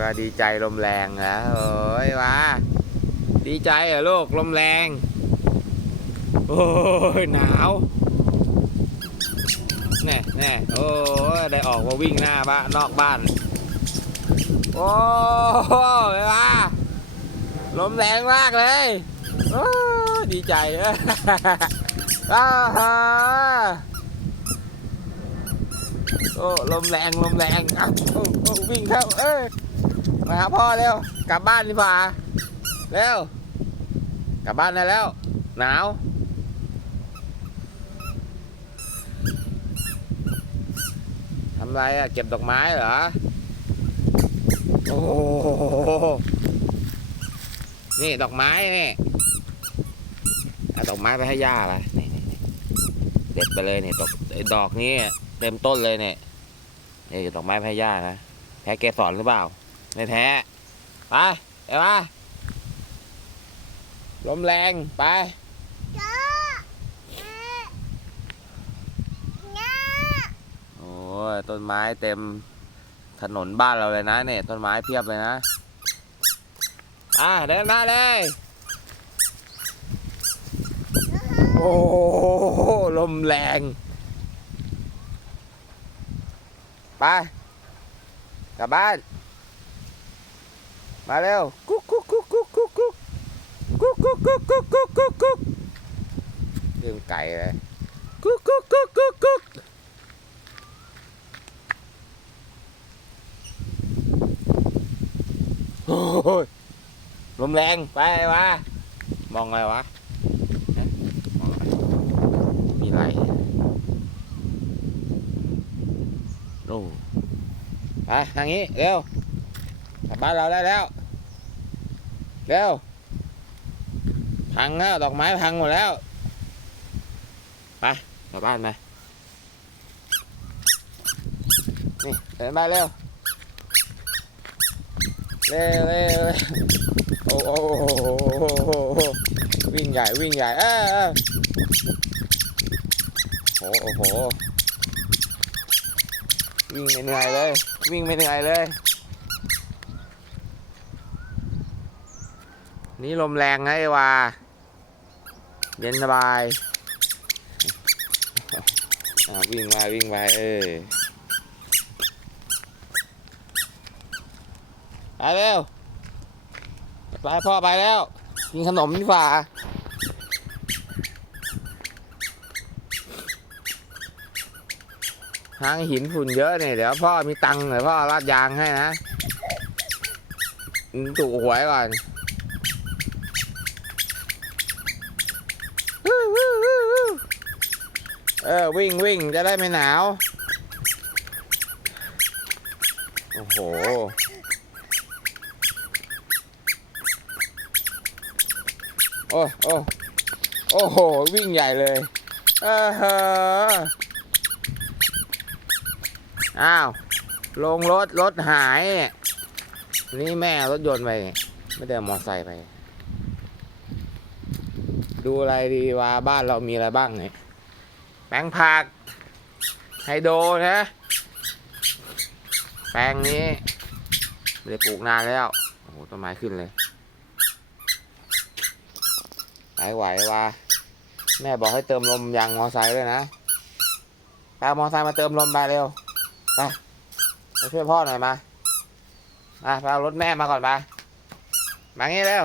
ว่าดีใจลมแรงเหรอโอ้ยว่า ดีใจเหรอลูกลมแรง โอ้ยหนาวแน่แน่โอ้ยได้ออกมาวิ่งหน้าบ้านนอกบ้าน โอ้ยว่าลมแรงมากเลยโอ้ดีใจอ้าฮะโอ้ลมแรงลมแรงอะวิ่งเข้าเอ้ย มาหาพ่อเร็ว กลับบ้านดีกว่า เร็ว กลับบ้านได้แล้ว หนาว ทำไรอะ เก็บดอกไม้เหรอ โอ้โห นี่ดอกไม้นี่เอาดอกไม้ไปให้ย่าไปนี่นี่เด็ดไปเลยนี่ดอกดอกนี้เต็มต้นเลยเนี่ยนี่ดอกไม้ไปให้ย่านะ แพ้เกสรหรือเปล่า ไม่แพ้ไปไปมาลมแรงไปโอ้ยต้นไม้เต็มถนนบ้านเราเลยนะเนี่ยต้นไม้เพียบเลยนะอะเดินมาเลย โอ้โหลมแรง ไป กลับบ้าน มาเร็วกุ๊กกุ๊กกุ๊กกุ๊กกุ๊กกุ๊กกุ๊กกุ๊กกุ๊กกุ๊กกุ๊กกุ๊กกุ๊กเรื่องไก่เลยกุ๊กกุ๊กกุ๊กกุ๊กกุ๊กโอ้ยลมแรงไปวะมองอะไรวะมีอะไรโอ้ไปทางนี้เร็ว กลับบ้านเราได้แล้ว เร็ว พังแล้วดอกไม้พังหมดแล้ว ไปกลับบ้านไปนี่เดินไปเร็ว เร็วเร็วเร็วโอ้โอ้วิ่งใหญ่วิ่งใหญ่เออโอ้โหวิ่งไม่เหนื่อยเลย วิ่งไม่เหนื่อยเลย นี่ลมแรงนะไอ้วา เย็นสบายวิ่งมาวิ่งไปเออไปเร็วไปพ่อไปแล้วกินขนมดีกว่าทางหินฝุ่นเยอะเนี่ยเดี๋ยวพ่อมีตังค์เดี๋ยวพ่อลาดยางให้นะถูกหวยก่อน เออวิ่งวิ่งจะได้ไม่หนาว โอ้โห โอ้โอ้โอ้โห วิ่งใหญ่เลยเออเฮออ้าว ลงรถ รถหายเนี่ยนี่แม่รถยนต์ไปเนี่ยไม่ได้เอามอไซค์ไป ดูอะไรดีว่าบ้านเรามีอะไรบ้างเนี่ย แปลงผัก ไฮโดนะ แปลงนี้ไม่ได้ปลูกนานแล้ว โอ้โห ต้นไม้ขึ้นเลยไหวไหวว่าแม่บอกให้เติมลมยางมอไซค์ด้วยนะไปเอามอไซค์มาเติมลมไปเร็ว ไปมาช่วยพ่อหน่อยมา มาไปเอารถแม่มาก่อนไปมางี้เร็ว